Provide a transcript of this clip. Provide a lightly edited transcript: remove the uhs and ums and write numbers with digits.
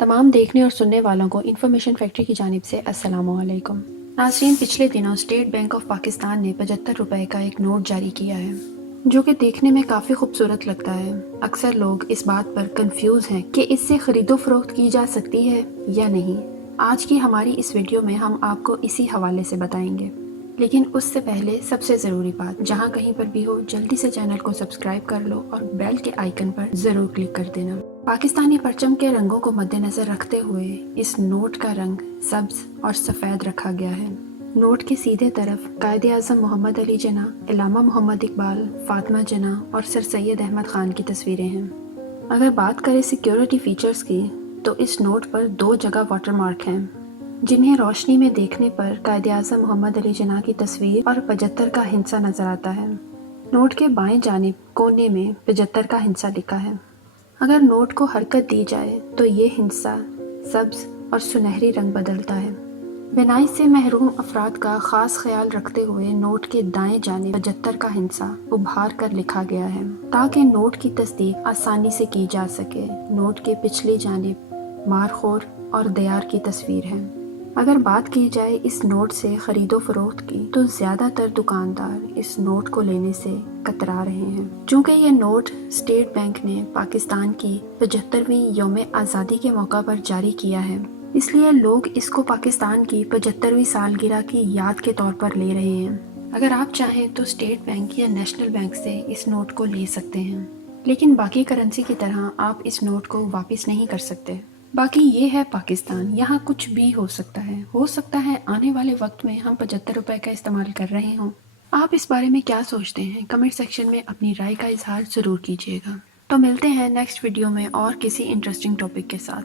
तमाम देखने और सुनने वालों को इन्फॉर्मेशन फैक्ट्री की जानिब से अस्सलाम वालेकुम। नाज़रीन, पिछले दिनों स्टेट बैंक ऑफ पाकिस्तान ने 75 रुपए का एक नोट जारी किया है जो कि देखने में काफ़ी खूबसूरत लगता है। अक्सर लोग इस बात पर कंफ्यूज हैं कि इससे खरीदो फरोख्त की जा सकती है या नहीं। आज की हमारी इस वीडियो में हम आपको इसी हवाले से बताएंगे, लेकिन उससे पहले सबसे ज़रूरी बात, जहाँ कहीं पर भी हो जल्दी से चैनल को सब्सक्राइब कर लो और बेल के आइकन पर ज़रूर क्लिक कर देना। पाकिस्तानी परचम के रंगों को मद्देनज़र रखते हुए इस नोट का रंग सब्ज और सफ़ेद रखा गया है। नोट के सीधे तरफ कायदे आज़म मोहम्मद अली जना, इलामा मोहम्मद इकबाल, फातिमा जना और सर सैयद अहमद ख़ान की तस्वीरें हैं। अगर बात करें सिक्योरिटी फीचर्स की, तो इस नोट पर 2 जगह वाटरमार्क हैं, जिन्हें रोशनी में देखने पर कायदे आज़म मोहम्मद अली जिन्ना की तस्वीर और 75 का हिंसा नजर आता है। नोट के बाएं जानिब कोने में 75 का हिंसा लिखा है। अगर नोट को हरकत दी जाए तो ये हिंसा सब्ज और सुनहरी रंग बदलता है। बिनाई से महरूम अफराद का खास ख्याल रखते हुए नोट के दाएं जानिब 75 का हिंसा उभार कर लिखा गया है, ताकि नोट की तस्दीक आसानी से की जा सके। नोट के पिछली जानिब मारखोर और दयार की तस्वीर है। अगर बात की जाए इस नोट से खरीदो फरोख्त की, तो ज़्यादातर दुकानदार इस नोट को लेने से कतरा रहे हैं। चूँकि ये नोट स्टेट बैंक ने पाकिस्तान की 75वीं यौम आज़ादी के मौका पर जारी किया है, इसलिए लोग इसको पाकिस्तान की 75वीं सालगिरह की याद के तौर पर ले रहे हैं। अगर आप चाहें तो स्टेट बैंक या नेशनल बैंक से इस नोट को ले सकते हैं, लेकिन बाकी करेंसी की तरह आप इस नोट को वापस नहीं कर सकते। बाकी ये है पाकिस्तान, यहाँ कुछ भी हो सकता है आने वाले वक्त में हम 75 रुपए का इस्तेमाल कर रहे हों। आप इस बारे में क्या सोचते हैं? कमेंट सेक्शन में अपनी राय का इजहार ज़रूर कीजिएगा। तो मिलते हैं नेक्स्ट वीडियो में और किसी इंटरेस्टिंग टॉपिक के साथ।